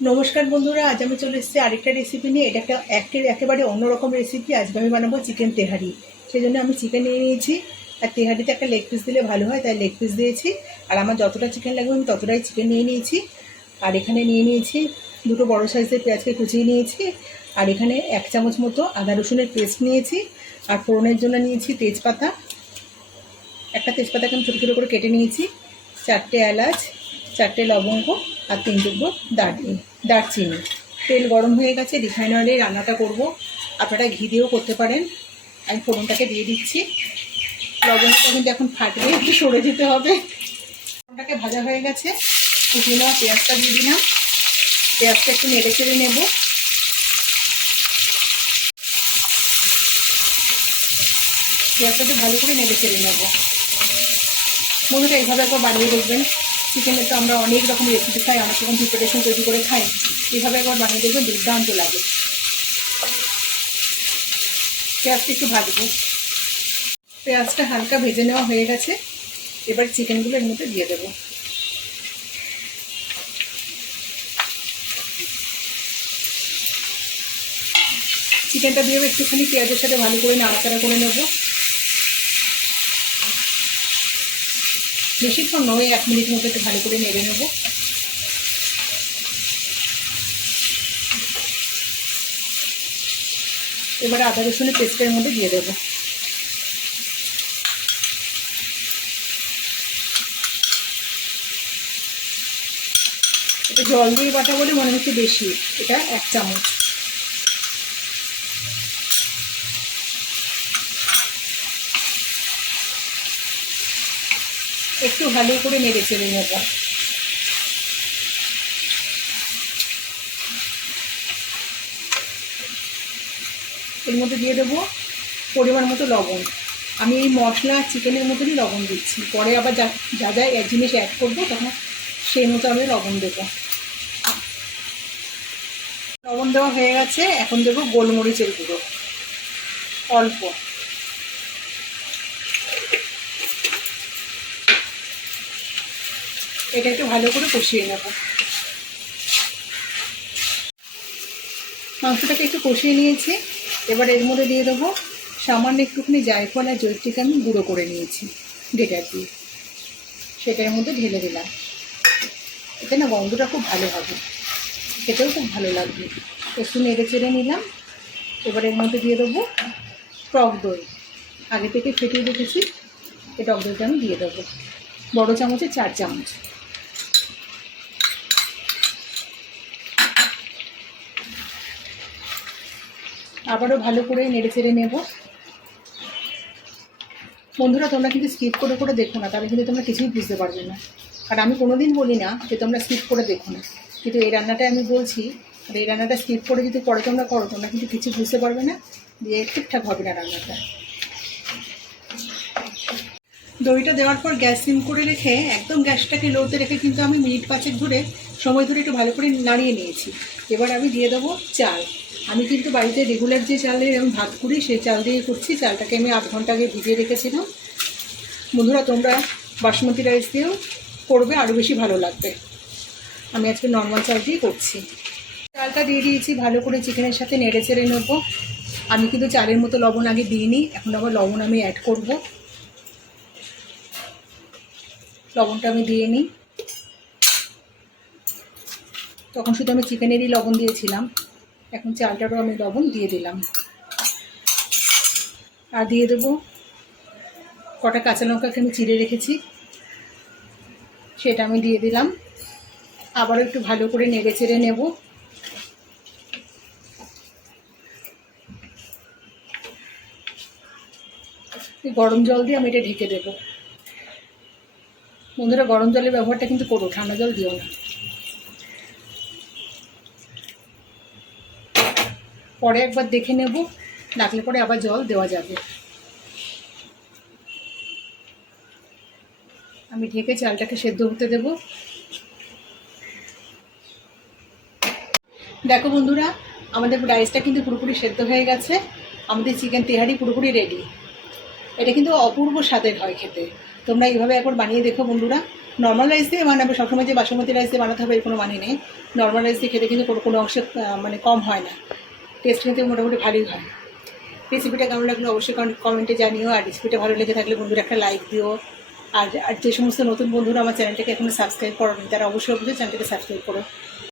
নমস্কার বন্ধুরা, আজ আমি চলে এসেছি আরেকটা রেসিপি নিয়ে। এটা একটা একে- একেবারে অন্যরকম রেসিপি আজকে আমি বানাবো চিকেন তেহারি। সেই জন্য আমি চিকেন নিয়ে নিয়েছি। আর তেহারিতে একটা লেগ পিস দিলে ভালো হয়, তাই লেগ পিস দিয়েছি। আর আমার যতটা চিকেন লাগবে, আমি ততটাই চিকেন নিয়ে নিয়েছি। আর এখানে নিয়ে নিয়েছি দুটো বড় সাইজের পেঁয়াজকে কুচিয়ে নিয়েছি। আর এখানে এক চামচ মতো আদা রসুনের পেস্ট নিয়েছি। আর ফোড়নের জন্য নিয়েছি তেজপাতা। একটা তেজপাতাকে আমি ছোটো ছোটো করে কেটে নিয়েছি। চারটে এলাচ, চারটে লবঙ্গ আর তিন টুকরো দারচিনি দারচিনি। তেল গরম হয়ে গেছে, রিফাইন অয়েলে রান্নাটা করব। আপনারা ঘি দিয়েও করতে পারেন। আমি ফোড়নটাকে দিয়ে দিচ্ছি। লবঙ্গটা কিন্তু এখন ফাটবে, একটু সরে যেতে হবে। ফোড়নটাকে ভাজা হয়ে গেছে। কুচিয়ে নেওয়া পেঁয়াজটা দিয়ে দিলাম। পেঁয়াজটা একটু নেড়ে চেড়ে নেব। পেঁয়াজটা একটু ভালো করে নেড়ে চেড়ে নেব। বন্ধুরা, এইভাবে একবার বানিয়ে দেখবেন। চিকেনের তো আমরা অনেক রকম রেসিপি খাই আমরা সেরকম প্রিপারেশন তৈরি করে খাই। এইভাবে একবার বানিয়ে দেখবেন, দুর্দান্ত লাগে। পেঁয়াজটা একটু ভাজবো। পেঁয়াজটা হালকা ভেজে নেওয়া হয়ে গেছে। এবার চিকেনগুলো এর মধ্যে দিয়ে দেবো। চিকেনটা দিয়েও একটুখানি পেঁয়াজের সাথে ভালো করে নাড়াচাড়া করে নেব। বেশিক্ষণ নয়, এক মিনিট মতো একটু ভালো করে নেড়ে নেব। এবারে আদা রসুনের পেস্টের মধ্যে দিয়ে দেবো। এটা জল দিয়ে বাটা বলে মনে হচ্ছে বেশি, এটা এক চামচ। একটু ভালো করে নেড়ে চেড়ে নেব। এর মধ্যে দিয়ে দেবো পরিমাণ মতো লবণ। আমি এই মশলা চিকেনের মতনই লবণ দিচ্ছি। পরে আবার যা যা যা এক জিনিস অ্যাড করব, তখন সেই মতো আমি লবণ দেবো। লবণ দেওয়া হয়ে গেছে, এখন দেবো গোলমরিচের গুঁড়ো। অল্প। এটা একটু ভালো করে কষিয়ে নেব। মাংসটাকে একটু কষিয়ে নিয়েছি। এবার এর মধ্যে দিয়ে দেবো সামান্য একটুখানি জায়ফল আর জৈত্রিক আমি গুঁড়ো করে নিয়েছি ডেটার দিয়ে। সেটার মধ্যে ঢেলে দিলাম। এতে না গন্ধটা খুব ভালো হবে। খেতেও খুব ভালো লাগবে। একটু নেড়ে চেড়ে নিলাম। এবার এর মধ্যে দিয়ে দেবো টক দই। আগে থেকে ফেটিয়ে রেখেছি। এই টক দইটা আমি দিয়ে দেবো। বড়ো চামচে চার চামচ। আবারও ভালো করে নেড়ে চেড়ে নেব। বন্ধুরা, তোমরা কিন্তু স্কিপ করে করে দেখো না, তাহলে কিন্তু তোমরা কিছুই বুঝতে পারবে না। আর আমি কোনো দিন বলি না যে তোমরা স্কিপ করে দেখো না। কিন্তু এই রান্নাটা আমি বলছি, আর এই রান্নাটা স্কিপ করে যদি পরে তোমরা করো, তোমরা কিন্তু কিছু বুঝতে পারবে না যে ঠিকঠাক হবে না রান্নাটা। দইটা দেওয়ার পর গ্যাস সিম করে রেখে একদম গ্যাসটাকে লোতে রেখে কিন্তু আমি মিনিট পাঁচেক ধরে সময় ধরে একটু ভালো করে নাড়িয়ে নিয়েছি। এবার আমি দিয়ে দেবো চাল। আমি কিন্তু বাড়িতে রেগুলার যে চালের আমি ভাত করি, সেই চাল দিয়ে করছি। চালটাকে আমি আধ ঘণ্টা আগে ভিজিয়ে রেখেছিলাম। বন্ধুরা, তোমরা বাসমতি রাইস দিয়েও করবে আরও বেশি ভালো লাগবে। আমি আজকে নর্মাল চাল দিয়ে করছি। চালটা দিয়ে দিয়েছি, ভালো করে চিকেনের সাথে নেড়ে চেড়ে নেব। আমি কিন্তু চালের মতো লবণ আগে দিইনি, এখন আবার লবণ আমি অ্যাড করব। লবণটা আমি দিয়ে নিই। তখন শুধু আমি চিকেনেরই লবণ দিয়েছিলাম। এখন চালটারও আমি লবণ দিয়ে দিলাম। আর দিয়ে দেবো কটা কাঁচা লঙ্কাকে আমি চিড়ে রেখেছি। সেটা আমি দিয়ে দিলাম। আবারও একটু ভালো করে নেড়ে চেড়ে নেব। গরম জল দিয়ে আমি এটা ঢেকে দেবো। বন্ধুরা গরম জলের ব্যবহারটা কিন্তু করো, ঠান্ডা জল দিও না। পরে একবার দেখে নেব, ডাকলে পরে আবার জল দেওয়া যাবে। আমি ঢেকে চালটাকে সেদ্ধ হতে দেব। দেখো বন্ধুরা, আমাদের রাইসটা কিন্তু পুরোপুরি সেদ্ধ হয়ে গেছে। আমাদের চিকেন তেহারি পুরোপুরি রেডি এটা কিন্তু অপূর্ব স্বাদের হয় খেতে। তোমরা এইভাবে একবার বানিয়ে দেখো বন্ধুরা। নর্মাল রাইস দিয়ে মানে বানাবে সবসময় যে বাসমতি রাইস দিয়ে বানাতে হবে, এর কোনো মানে নেই। নর্মাল রাইস দিয়ে খেতে কিন্তু কোনো কোনো অংশে মানে কম হয় না। টেস্ট কিন্তু মোটামুটি ভালোই হয়। রেসিপিটা কেমন লাগল অবশ্যই কমেন্টে জানিও। আর রেসিপিটা ভালো লেগে থাকলে বন্ধুরা একটা লাইক দিও। আর আর যে সমস্ত নতুন বন্ধুরা আমার চ্যানেলটাকে এখনও সাবস্ক্রাইব করোনি, তারা অবশ্যই অবশ্যই চ্যানেলটাকে সাবস্ক্রাইব করো।